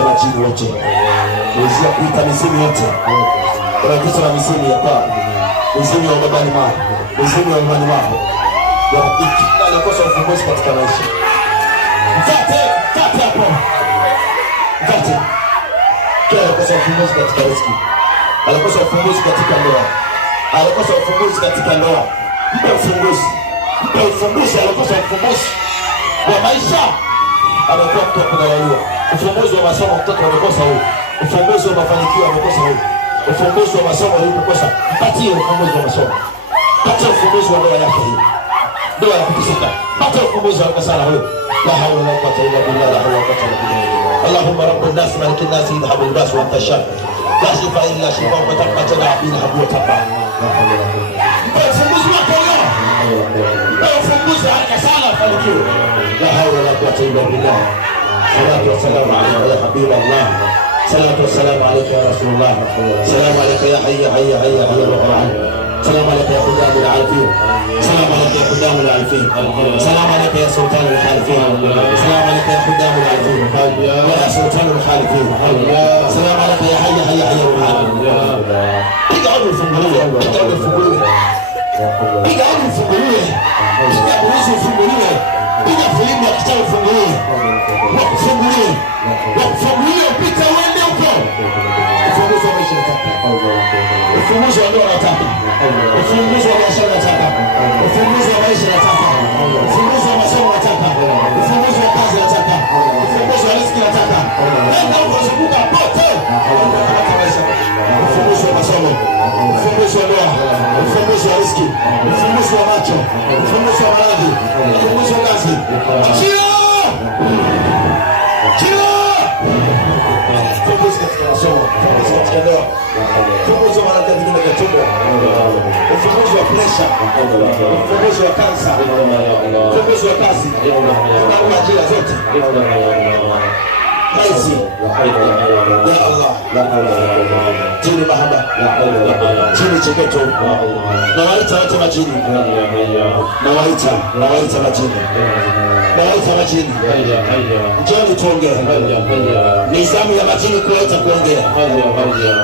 Unaagizwa majini wote, unaagizwa kuita mizimu yote, unaagizwa na mizimu ya kwa mizimu ya babani mwako, mizimu ya imani mwako, na inakosa ufumbuzi katika maisha. Mfate hapo, mfate kila anakosa ufumbuzi katika riziki, anakosa ufumbuzi katika ndoa, anakosa ufumbuzi katika ndoa. Mpe ufumbuzi, mpe ufumbuzi. Anakosa ufumbuzi wa maisha, anakuwa mtu kudharauliwa. Ufumbuzi wa masomo, mtoto amekosa huo. Ufumbuzi wa mafanikio amekosa huo. Ufumbuzi wa masomo ulipokosa, mpatie ufumbuzi wa masomo. Pata ufumbuzi wa ndoa yake hii, ndoa ya kutisika. Pata ufumbuzi wa kasara huo. La hawla wala quwwata illa billah, la hawla wala quwwata illa billah. Allahumma rabbun nas malikin nas idhabul bas wa tashaf. La shifa illa shifa wa taqata la ila habu tapa. Ufumbuzi wako leo. Ufumbuzi haraka sana fanikiwa. La hawla wala quwwata illa billah. Salatu wassalamu alayka ya habib Allah. Salatu wassalamu alayka ya Rasulullah. Salamu alayka ya hayya hayya hayya hayya Rahman. Salamu alayka ya Qudam al-Alifin. Salamu alayka ya Qudam al-Alifin. Salamu alayka ya Sultan al-Khalifin. Salamu alayka ya Qudam al-Alifin. Ya Sultan al-Khalifin. Salamu alayka ya hayya hayya hayya Rahman. Piga au fungulie, piga au fungulie. Piga au fungulie. Piga buruzi fungulie. Piga filimbi ya kitao fungulie. Fungulie. Fungulie upita uende huko. Ufunguzi wa maisha nataka. Ufunguzi wa ndoa nataka. Ufunguzi wa biashara nataka. Ufunguzi wa maisha nataka. Ufunguzi wa masomo nataka. Ufunguzi wa kazi nataka. Ufunguzi wa riziki nataka. Nenda huko zunguka pote. Ufunguzi wa masomo. Ufunguzi wa ndoa. Ufunguzi wa riziki. Ufunguzi wa macho. Ufunguzi wa maradhi. Ufunguzi wa kazi. Chia! Ufunguzi katika masomo. Ufunguzi katika ndoa. Ufunguzi wa maradhi ya vidonda vya tumbo. Ufunguzi wa presha. Ufunguzi wa kansa. Ufunguzi wa kazi. Na ajira zote. Kaisi. Ya Allah. Jini mahaba. Jini cheketo. Nawaita wote majini. Nawaita majini. Nawaita majini. Njoni tuongee. Nizamu ya majini kuwaita kuongea.